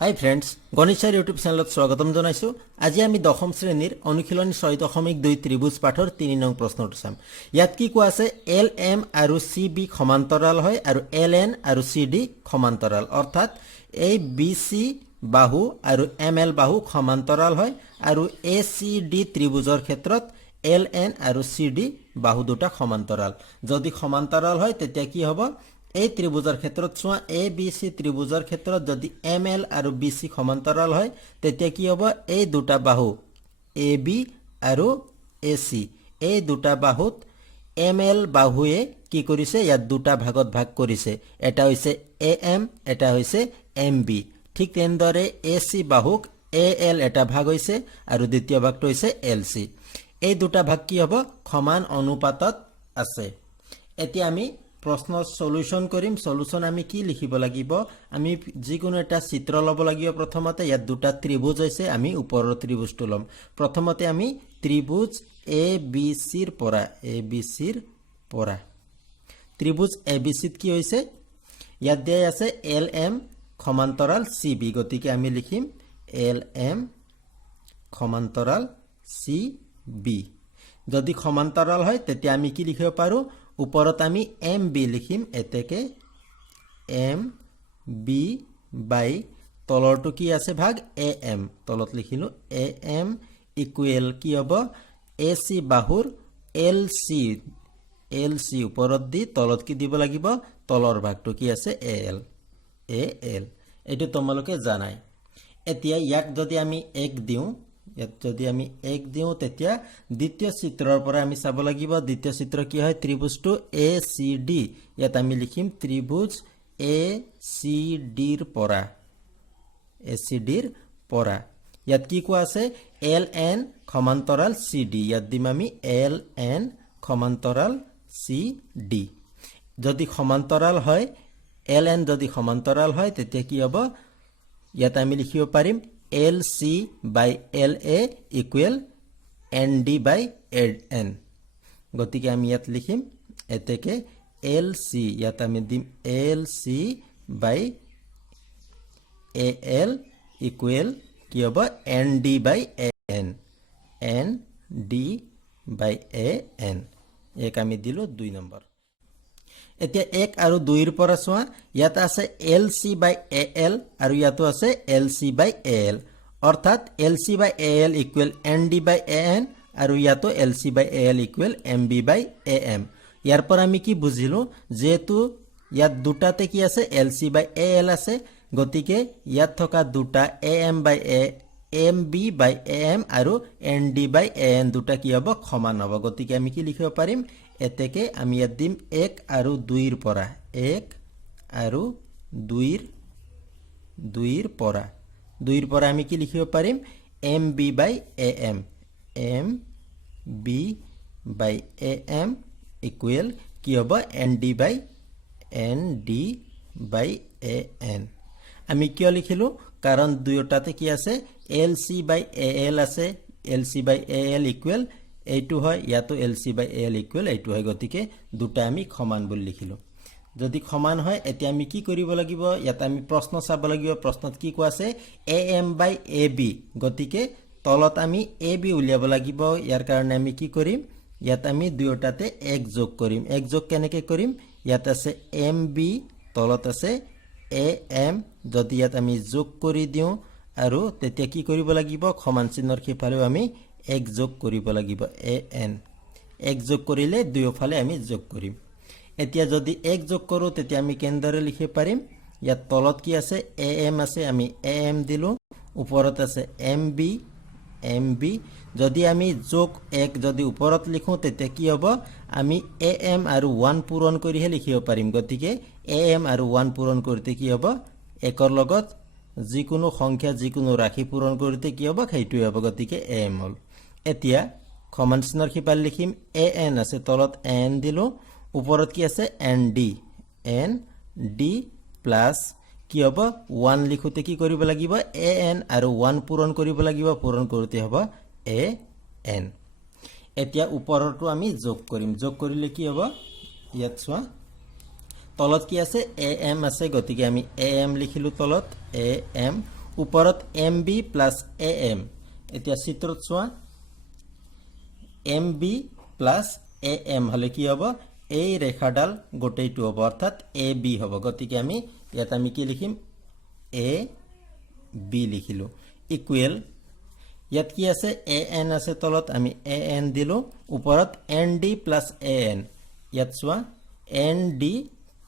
হাই friends, গণিত sir YouTube চেনেলত স্বাগতম জনাইছোঁ। আজি আমি 10ম শ্ৰেণীৰ অনুশীলনী 6.2 ত্ৰিভুজ পাঠৰ 3 নং প্ৰশ্নটো চাম। ইয়াত কি কোৱা আছে, এল এম আৰু চি বি সমান্তৰাল হয় আৰু এল এন আৰু চি ডি সমান্তৰাল, অৰ্থাৎ এই বি চি বাহু আৰু এম এল বাহু সমান্তৰাল হয় আৰু এ চি ডি ত্ৰিভুজৰ ক্ষেত্ৰত এল এন আৰু চি ডি বাহু দুটা সমান্তৰাল। যদি সমান্তৰাল হয় তেতিয়া কি হ'ব, এই ত্ৰিভুজৰ ক্ষেত্ৰত চোৱা, এ বি চি ত্ৰিভুজৰ ক্ষেত্ৰত যদি এম এল আৰু বি চি সমান্তৰাল হয় তেতিয়া কি হ'ব, এই দুটা বাহু এ বি আৰু এ চি, এই দুটা বাহুত এম এল বাহুৱে কি কৰিছে, ইয়াত দুটা ভাগত ভাগ কৰিছে। এটা হৈছে এ এম, এটা হৈছে এম বি। ঠিক তেনেদৰে এ চি বাহুক এ এল এটা ভাগ হৈছে আৰু দ্বিতীয় ভাগটো হৈছে এল চি। এই দুটা ভাগ কি হ'ব, সমান অনুপাতত আছে। এতিয়া আমি প্ৰশ্নৰ সলিউশন কৰিম। সলিউশন আমি কি লিখিব লাগিব, আমি যিকোনো এটা চিত্ৰ ল'ব লাগিব। প্ৰথমতে ইয়াত দুটা ত্ৰিভুজ হৈছে, আমি ওপৰৰ ত্ৰিভুজটো ল'ম। প্ৰথমতে আমি ত্ৰিভুজ এ বি চিৰ পৰা ত্ৰিভুজ এ বি চিত কি হৈছে, ইয়াত দিয়া আছে এল এম সমান্তৰাল চি বি, গতিকে আমি লিখিম এল এম সমান্তৰাল চি বি। যদি সমান্তৰাল হয় তেতিয়া আমি কি লিখিব পাৰোঁ, ওপৰত আমি এম বি লিখিম, এতেকে এম বি বাই তলৰটো কি আছে ভাগ এ এম, তলত লিখিলোঁ এ এম ইকুৱেল কি হ'ব, এ চি বাহুৰ এল চি ওপৰত দি তলত কি দিব লাগিব, তলৰ ভাগটো কি আছে এ এল, এইটো তোমালোকে জানাই। এতিয়া ইয়াক যদি আমি এক দিওঁ, তেতিয়া দ্বিতীয় চিত্ৰৰ পৰা আমি চাব লাগিব। দ্বিতীয় চিত্ৰ কি হয়, ত্ৰিভুজটো এ চি ডি, ইয়াত আমি লিখিম ত্ৰিভুজ এ চি ডিৰ পৰা ইয়াত কি কোৱা আছে, এল এন সমান্তৰাল চি ডি, ইয়াত দিম আমি এল এন সমান্তৰাল চি ডি। যদি সমান্তৰাল হয়, এল এন যদি সমান্তৰাল হয় তেতিয়া কি হ'ব, ইয়াত আমি লিখিব পাৰিম L C by L A equal N D by N. গতিকে আমি ইয়াত লিখিম এতেকে এল চি, ইয়াত আমি দিম L C by A L equal কি হ'ব, এন ডি বাই এন, এক আমি দিলোঁ 2 নম্বৰ। এতিয়া 1 আৰু 2ৰ পৰা চোৱা, ইয়াত আছে L C by A L আৰু ইয়াতো আছে L C by A L, অৰ্থাৎ L C by A L equal N D by A N আৰু ইয়াতো L C by A L equal M B by A M. ইয়াৰ পৰা আমি কি বুজিলোঁ, যিহেতু ইয়াত দুটাতে কি আছে, L C by A L আছে, গতিকে ইয়াত থকা দুটা A M by M B by A M আৰু N D by A N দুটা কি হ'ব, সমান হ'ব। গতিকে আমি কি লিখিব পাৰিম, এতেকে আমি ইয়াত দিম 1 আৰু 2ৰ পৰা, 1 আৰু 2ৰ পৰা আমি কি লিখিব পাৰিম, M B by A M equal কি হ'ব, N D by A N. আমি কিয় লিখিলোঁ, কাৰণ দুয়োটাতে কি আছে, L C by A L আছে, L C by A L equal এইটো হয়, ইয়াতো L C by A L equal এইটো হয়, গতিকে দুটা আমি সমান বুলি লিখিলোঁ। যদি সমান হয় এতিয়া আমি কি কৰিব লাগিব, ইয়াত আমি প্ৰশ্ন চাব লাগিব। প্ৰশ্নত কি কোৱা আছে, এ এম বাই এ বি, গতিকে তলত আমি এ বি উলিয়াব লাগিব। ইয়াৰ কাৰণে আমি কি কৰিম, ইয়াত আমি দুয়োটাতে 1 যোগ কৰিম। 1 যোগ কেনেকৈ কৰিম, ইয়াত আছে এম বি, তলত আছে এ এম, যদি ইয়াত আমি যোগ কৰি দিওঁ আৰু তেতিয়া কি কৰিব লাগিব, সমান চিহ্নৰ সিফালেও আমি 1 যোগ কৰিব লাগিব, এ এন। 1 যোগ কৰিলে দুয়োফালে আমি যোগ কৰিম। এতিয়া যদি 1 যোগ কৰোঁ তেতিয়া আমি কেনেদৰে লিখিব পাৰিম, ইয়াত তলত কি আছে, এ এম আছে, আমি এ এম দিলোঁ, ওপৰত আছে এম বি। যদি আমি যোগ 1 যদি ওপৰত লিখোঁ তেতিয়া কি হ'ব, আমি এ এম আৰু 1 পূৰণ কৰিহে লিখিব পাৰিম। গতিকে এ এম আৰু 1 পূৰণ কৰোঁতে কি হ'ব, 1ৰ লগত যিকোনো সংখ্যা যিকোনো ৰাশি পূৰণ কৰোঁতে কি হ'ব, সেইটোৱে হ'ব। গতিকে এ এম হ'ল। এতিয়া সমান চিহ্নৰ সিফালে লিখিম, এ এন আছে, তলত এন দিলোঁ, ওপৰত কি আছে এন ডি প্লাছ কি হ'ব, 1 লিখোঁতে কি কৰিব লাগিব, এ এন আৰু 1 পূৰণ কৰিব লাগিব, পূৰণ কৰোঁতে হ'ব এ এন। এতিয়া ওপৰৰটো আমি যোগ কৰিম। যোগ কৰিলে কি হ'ব, ইয়াত চোৱা, তলত কি আছে এ এম আছে, গতিকে আমি এ এম লিখিলোঁ তলত, এ এম, ওপৰত MB প্লাছ AM এতিয়া চিত্ৰত চোৱা MB প্লাছ AM হলে কি হ'ব এই ৰেখাডাল গোটেইটো হ'ব অৰ্থাৎ AB হ'ব গতিকে আমি ইয়াত আমি কি লিখিম AB লিখিলো ইকুৱেল ইয়াত কি আছে AN আছে তলত আমি AN দিলো ওপৰত ND প্লাছ AN ইয়াত চোৱা ND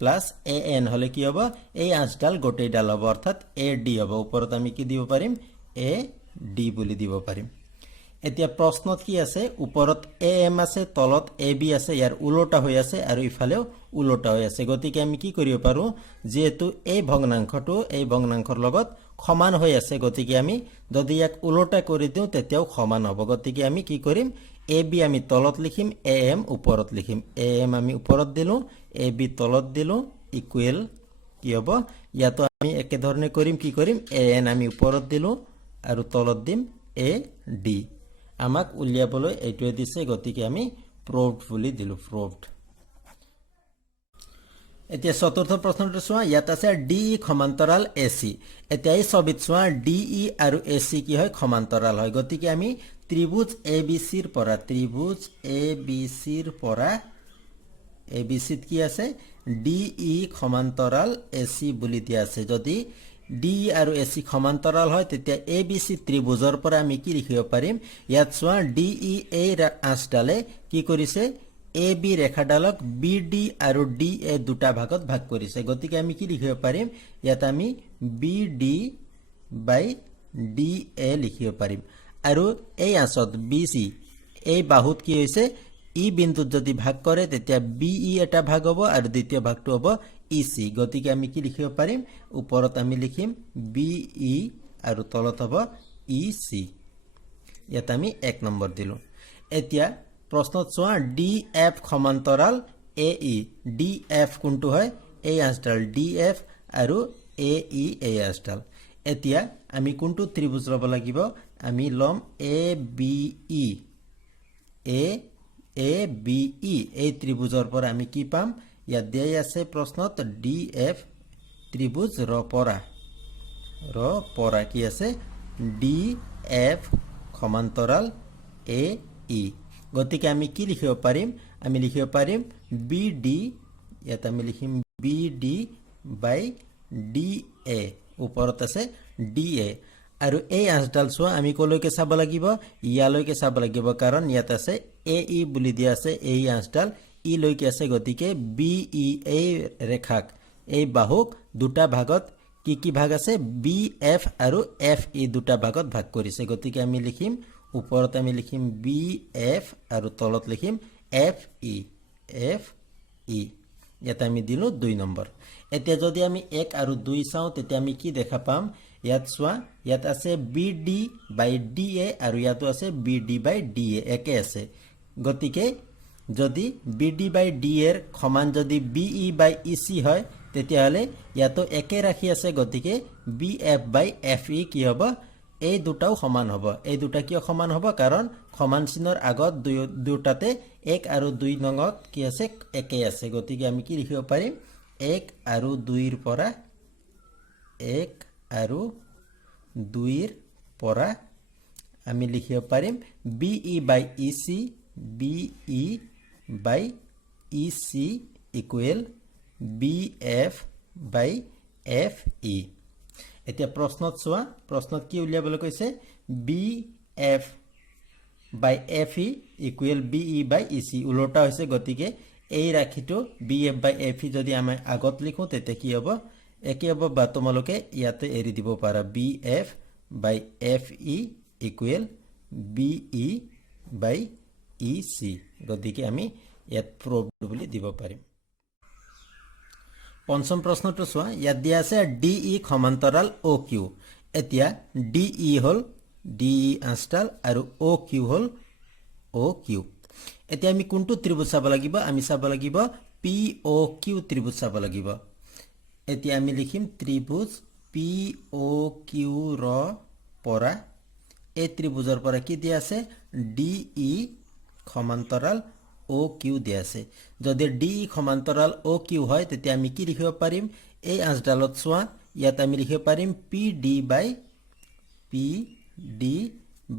প্লাছ AN হলে কি হ'ব এই আঁচডাল গোটেইডাল হ'ব অৰ্থাৎ AD হ'ব ওপৰত আমি কি দিব পাৰিম AD বুলি দিব পাৰিম এতিয়া প্ৰশ্নত কি আছে ওপৰত AM আছে তলত AB আছে ইয়াৰ উল্টা হৈ আছে আৰু ইফালেও উল্টা হৈ আছে গতিকে আমি কি কৰিব পাৰো যেহেতু এই ভগ্নাংশৰ লগত সমান হৈ আছে গতিকে আমি যদি ইয়াক উল্টা কৰি দিও তেতিয়াও সমান হ'ব গতিকে আমি কি কৰিম AB আমি তলত লিখিম AM ওপৰত লিখিম AM আমি ওপৰত দিলো AB তলত দিলো ইকুৱেল কি হ'ব ইয়াতো আমি একে ধৰণে কৰিম কি কৰিম AN আমি ওপৰত দিলো আৰু তলত দিম AD আমাক উলিয়াবলৈ এইটোৱে দিছে গতিকে আমি প্ৰুভড বুলি দিলো প্ৰুভড এতিয়া চতুৰ্থ প্ৰশ্নটো চোৱা ইয়াত আছে DE সমান্তৰাল AC এতিয়া এই ছবিত চোৱা DE আৰু AC কি হয় সমান্তৰাল হয় গতিকে আমি ত্ৰিভুজ ABC ৰ পৰা ABC ত কি আছে DE সমান্তৰাল AC বুলি দিয়া আছে যদি DE আৰু AC সমান্তৰাল হয় তেতিয়া ABC ত্ৰিভুজৰ পৰা আমি কি লিখিব পাৰিম ইয়াত চোৱা DE এই আঁচডালে কি কৰিছে AB ৰেখাডালক BD আৰু DA দুটা ভাগত ভাগ কৰিছে গতিকে আমি কি লিখিব পাৰিম ইয়াত আমি BD বাই DA লিখিব পাৰিম আৰু এই আঁচত BC এই বাহুত কি হৈছে ই বিন্দুত যদি ভাগ কৰে তেতিয়া BE এটা ভাগ হ'ব আৰু দ্বিতীয় ভাগটো হ'ব EC গতিকে আমি কি লিখিব পাৰিম ওপৰত আমি লিখিম BE আৰু তলত হ'ব EC ইয়াত আমি 1 নম্বৰ দিলো এতিয়া প্ৰশ্নত চোৱা DF সমান্তৰাল AE DF কোনটো হয় এই আঁচডাল DF আৰু AE এই আঁচডাল এতিয়া আমি কোনটো ত্ৰিভুজ ল'ব লাগিব আমি লম ABE এই ত্ৰিভুজৰ পৰা আমি কি পাম ইয়াত দিয়া আছে প্ৰশ্নত DF ত্ৰিভুজ ৰ পৰা কি আছে DF সমান্তৰাল AE গতিকে আমি কি লিখিব পাৰিম আমি লিখিব পাৰিম BD ইয়াত আমি লিখিম BD বাই DA ওপৰত আছে DA আৰু এই আঁচডাল চোৱা আমি কলৈকে চাব লাগিব ইয়ালৈকে চাব লাগিব কাৰণ ইয়াত আছে AE বুলি দিয়া আছে এই আঁচডাল ই লৈকে আছে গতিকে BE এই ৰেখাক এই বাহুক দুটা ভাগত কি ভাগ আছে BF আৰু FE দুটা ভাগত ভাগ কৰিছে গতিকে আমি লিখিম ওপৰত আমি লিখিম BF আৰু তলত লিখিম FE ইয়াত আমি দিলো 2 নম্বৰ এতিয়া যদি আমি 1 আৰু 2 চাও তেতিয়া আমি কি দেখা পাম ইয়াত চোৱা ইয়াত আছে BD বাই DA আৰু ইয়াতো আছে BD বাই DA একে আছে গতিকে যদি BD বাই DA এর সমান যদি BE বাই EC হয় তেতিয়াহলে ইয়াতো একে ৰাখি আছে গতিকে BF বাই FE কি হ'ব এই দুটাও সমান হ'ব এই দুটা কিয় সমান হ'ব কাৰণ সমান চিনৰ আগত দুটাতে 1 আৰু 2 নঙত কি আছে একে আছে গতিকে আমি কি লিখিব পাৰিম 1 আৰু 2 ৰ পৰা 1 আৰু 2 ৰ পৰা আমি লিখিব পাৰিম BE by EC equal BF by FE এতিয়া প্ৰশ্নত চোৱা প্ৰশ্নত কি উলিয়াবলৈ কৈছে BF by FE equal BE by EC উল্টা হৈছে গতিকে এই ৰাখিটো BF বাই FE যদি আমি আগত লিখো তেতিয়া কি হ'ব একে হ'ব বা তোমালোকে ইয়াতে এৰি দিব পাৰা BF by FE equal BE by EC গতিকে আমি ইয়াত প্ৰুভড বুলি দিব পাৰিম পঞ্চম প্ৰশ্নটো চোৱা ইয়াত দিয়া আছে DE সমান্তৰাল OQ এতিয়া DE হল DE আঁচডাল আৰু OQ হল OQ এতিয়া আমি কোনটো ত্ৰিভুজ চাব লাগিব আমি চাব লাগিব POQ ত্ৰিভুজ চাব লাগিব এতিয়া আমি লিখিম ত্ৰিভুজ POQ ৰ পৰা এই ত্ৰিভুজৰ পৰা কি দিয়া আছে DE সমান্তৰাল OQ দিয়া আছে যদি DE সমান্তৰাল OQ হয় তেতিয়া আমি কি লিখিব পাৰিম এই আঁচডালত চোৱা ইয়াত আমি লিখিব পাৰিম PD বাই পি ডি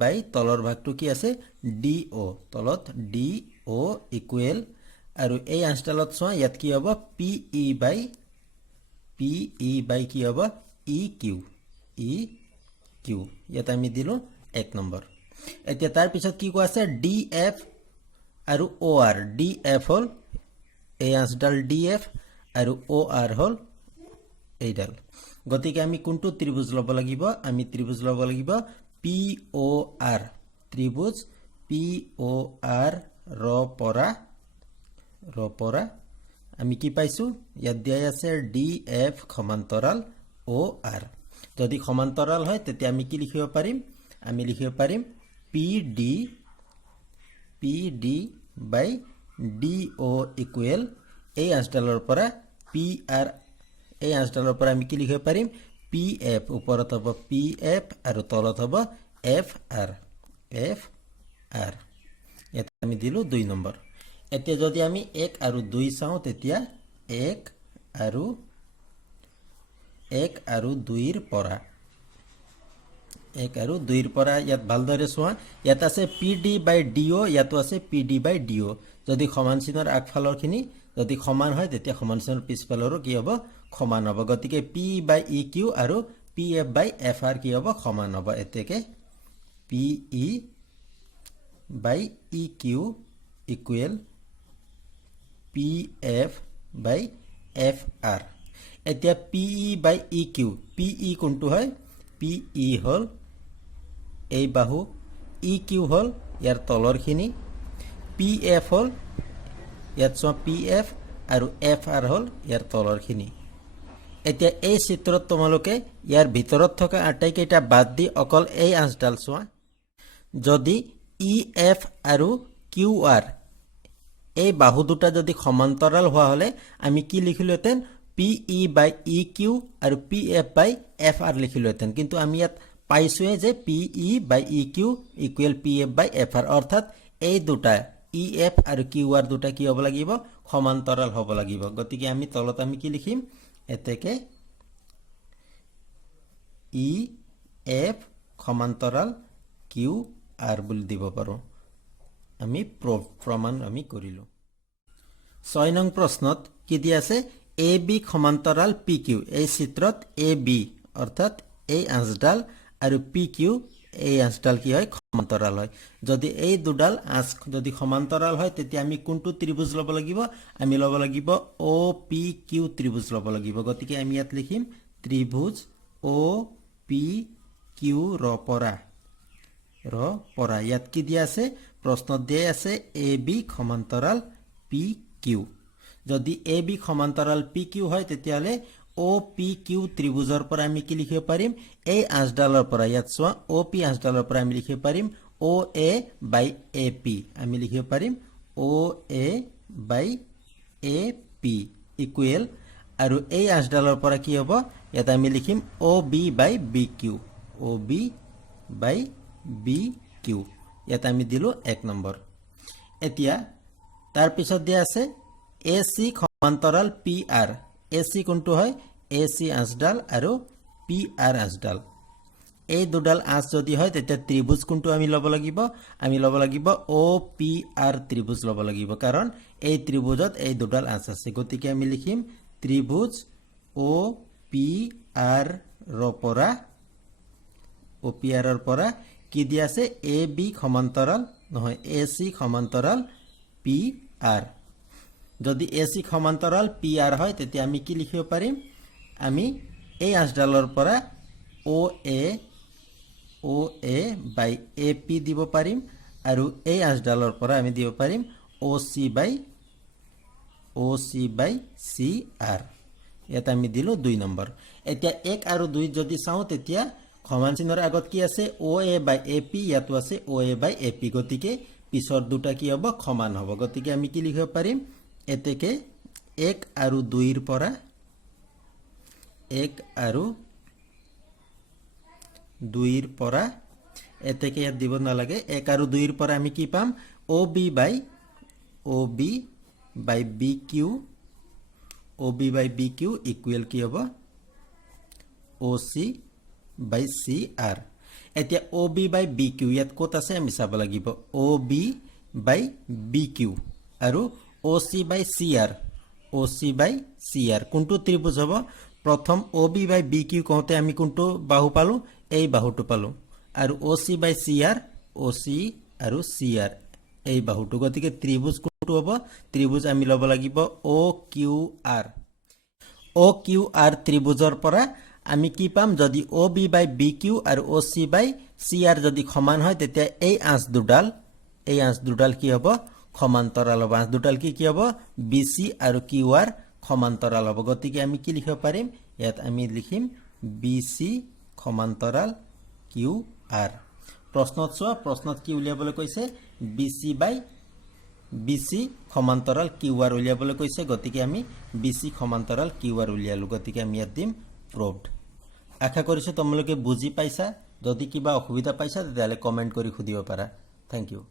বাই তলৰ ভাগটো কি আছে ডি অ তলত ডি অ ইকুৱেল আৰু এই আঁচডালত চোৱা ইয়াত কি হ'ব পি ই বাই কি হ'ব ই কিউ ইয়াত আমি দিলোঁ 1 নম্বৰ এতিয়া তাৰ পিছত কি কোৱা আছে ডি এফ আৰু অ আৰ ডি এফ হ'ল এই আঁচডাল ডি এফ আৰু অ আৰ হ'ল এইডাল গতিকে আমি কোনটো ত্ৰিভুজ ল'ব লাগিব আমি ত্ৰিভুজ ল'ব লাগিব পি অ আৰ ত্ৰিভুজ পি অ আৰ ৰ পৰা আমি কি পাইছোঁ ইয়াত দিয়াই আছে ডি এফ সমান্তৰাল অ আৰ যদি সমান্তৰাল হয় তেতিয়া আমি কি লিখিব পাৰিম আমি লিখিব পাৰিম পি ডি বাই ডি অ ইকুৱেল এই আঁচডালৰ পৰা পি আৰ এই আঁচডালৰ পৰা আমি কি লিখিব পাৰিম পি এফ ওপৰত হ'ব পি এফ আৰু তলত হ'ব এফ আৰ ইয়াত আমি দিলোঁ 2 নম্বৰ এতিয়া যদি আমি 1 আৰু 2 চাওঁ তেতিয়া 1 আৰু 2ৰ পৰা ইয়াত ভালদৰে চোৱা ইয়াত আছে পি ডি বাই ডি অ ইয়াতো আছে পি ডি বাই ডি অ যদি সমান চিনৰ আগফালৰখিনি যদি সমান হয় তেতিয়া সমান চিনৰ পিছফালৰো কি হ'ব সমান হ'ব গতিকে পি বাই ই কিউ আৰু P F by F R কি হ'ব সমান হ'ব এতেকে P E by E Q equal P F by F R এতিয়া P E by E Q P E কোনটো হয় পি ই হ'ল এই বাহু ই কিউ হ'ল ইয়াৰ তলৰখিনি পি এফ হ'ল ইয়াত চোৱা পি এফ আৰু এফ আৰ হ'ল ইয়াৰ তলৰখিনি এতিয়া এই চিত্ৰত তোমালোকে ইয়াৰ ভিতৰত থকা আটাইকেইটা বাদ দি অকল এই আঁচডাল চোৱা যদি ই এফ আৰু কিউ আৰ এই বাহু দুটা যদি সমান্তৰাল হোৱা হ'লে আমি কি লিখিলোহেঁতেন P E by E Q আৰু P F by F R লিখিলোহেঁতেন কিন্তু আমি ইয়াত পাইছোঁৱে যে P E by E Q equal P F by F R অৰ্থাৎ এই দুটা ই এফ আৰু কিউ আৰ দুটা কি হ'ব লাগিব সমান্তৰাল হ'ব লাগিব গতিকে আমি তলত আমি কি লিখিম এতেকে ই এফ সমান্তৰাল কিউ আৰ বুলি দিব পাৰোঁ আমি প্ৰমাণ আমি কৰিলোঁ 6 নং প্ৰশ্নত কি দিয়া আছে এ বি সমান্তৰাল পি কিউ এই চিত্ৰত এ বি অৰ্থাৎ এই আঁচডাল আৰু পি কিউ এই আঁচডাল কি হয় সমান্তৰাল হয় যদি এই দুডাল আঁচ যদি সমান্তৰাল হয় তেতিয়া আমি কোনটো ত্ৰিভুজ ল'ব লাগিব আমি ল'ব লাগিব অ পি কিউ ত্ৰিভুজ ল'ব লাগিব গতিকে আমি ইয়াত লিখিম ত্ৰিভুজ অ পি কিউ ৰ পৰা ইয়াত কি দিয়া আছে প্ৰশ্নত দিয়া আছে এ বি সমান্তৰাল পি কিউ যদি এ বি সমান্তৰাল পি কিউ হয় তেতিয়াহ'লে অ পি কিউ ত্ৰিভুজৰ পৰা আমি কি লিখিব পাৰিম এই আঁচডালৰ পৰা ইয়াত চোৱা অ পি আঁচডালৰ পৰা আমি লিখিব পাৰিম অ এ বাই এ পি আমি লিখিব পাৰিম অ এ বাই এ পি ইকুৱেল আৰু এই আঁচডালৰ পৰা কি হ'ব ইয়াত আমি লিখিম অ বি বাই বি কিউ অ বি বাই বি কিউ ইয়াত আমি দিলোঁ 1 নম্বৰ এতিয়া তাৰপিছত দিয়া আছে এ চি সমান্তৰাল পি আৰ এ চি কোনটো হয় এ চি আঁচডাল আৰু পি আৰ আঁচডাল এই দুডাল আঁচ যদি হয় তেতিয়া ত্ৰিভুজ কোনটো আমি ল'ব লাগিব আমি ল'ব লাগিব অ পি আৰ ত্ৰিভুজ ল'ব লাগিব কাৰণ এই ত্ৰিভুজত এই দুডাল আঁচ আছে গতিকে আমি লিখিম ত্ৰিভুজ অ পি আৰ ৰ পৰা অ পি আৰৰ পৰা কি দিয়া আছে এ বি সমান্তৰাল নহয় এ চি সমান্তৰাল পি আৰ যদি এ চি সমান্তৰাল পি আৰ হয় তেতিয়া আমি কি লিখিব পাৰিম আমি এই আঁচডালৰ পৰা অ এ বাই এ পি দিব পাৰিম আৰু এই আঁচডালৰ পৰা আমি দিব পাৰিম অ চি বাই চি আৰ ইয়াত আমি দিলোঁ 2 নম্বৰ এতিয়া 1 আৰু 2 যদি চাওঁ তেতিয়া সমান চিহ্নৰ আগত কি আছে অ এ বাই এ পি ইয়াতো আছে অ এ বাই এ পি গতিকে পিছৰ দুটা কি হ'ব সমান হ'ব গতিকে আমি কি লিখিব পাৰিম এতেকে 1 আৰু 2ৰ পৰা 1 আৰু 2ৰ পৰা এতেকে ইয়াত দিব নালাগে 1 আৰু 2ৰ পৰা আমি কি পাম অ বি বাই বি কিউ ইকুৱেল কি হ'ব অ চি বাই চি আৰ এতিয়া OB বাই BQ ইয়াত ক'ত আছে আমি চাব লাগিব OB বাই BQ আৰু OC বাই CR কোনটো ত্ৰিভুজ হ'ব প্ৰথম OB বাই BQ কওঁতে আমি কোনটো বাহু পালো এই বাহুটো পালো আৰু OC বাই CR OC আৰু CR এই বাহুটো গতিকে ত্ৰিভুজ কোনটো হ'ব ত্ৰিভুজ আমি ল'ব লাগিব OQR ত্ৰিভুজৰ পৰা আমি কি পাম যদি OB বাই BQ আৰু OC বাই CR যদি সমান হয় তেতিয়া এই আঁচ দুডাল কি হ'ব সমান্তৰাল হ'ব আঁচ দুডাল কি হ'ব BC আৰু QR সমান্তৰাল হ'ব গতিকে আমি কি লিখিব পাৰিম ইয়াত আমি লিখিম BC সমান্তৰাল QR প্ৰশ্নত চোৱা প্ৰশ্নত কি উলিয়াবলৈ কৈছে BC সমান্তৰাল QR উলিয়াবলৈ কৈছে গতিকে আমি BC সমান্তৰাল QR উলিয়ালো গতিকে আমি ইয়াত দিম প্ৰুভড আশা কৰিছো তোমালোকে বুজি পাইছা যদি কিবা অসুবিধা পাইছা তেতিয়াহলে কমেন্ট কৰি সুধিব পাৰা থ্যাংক ইউ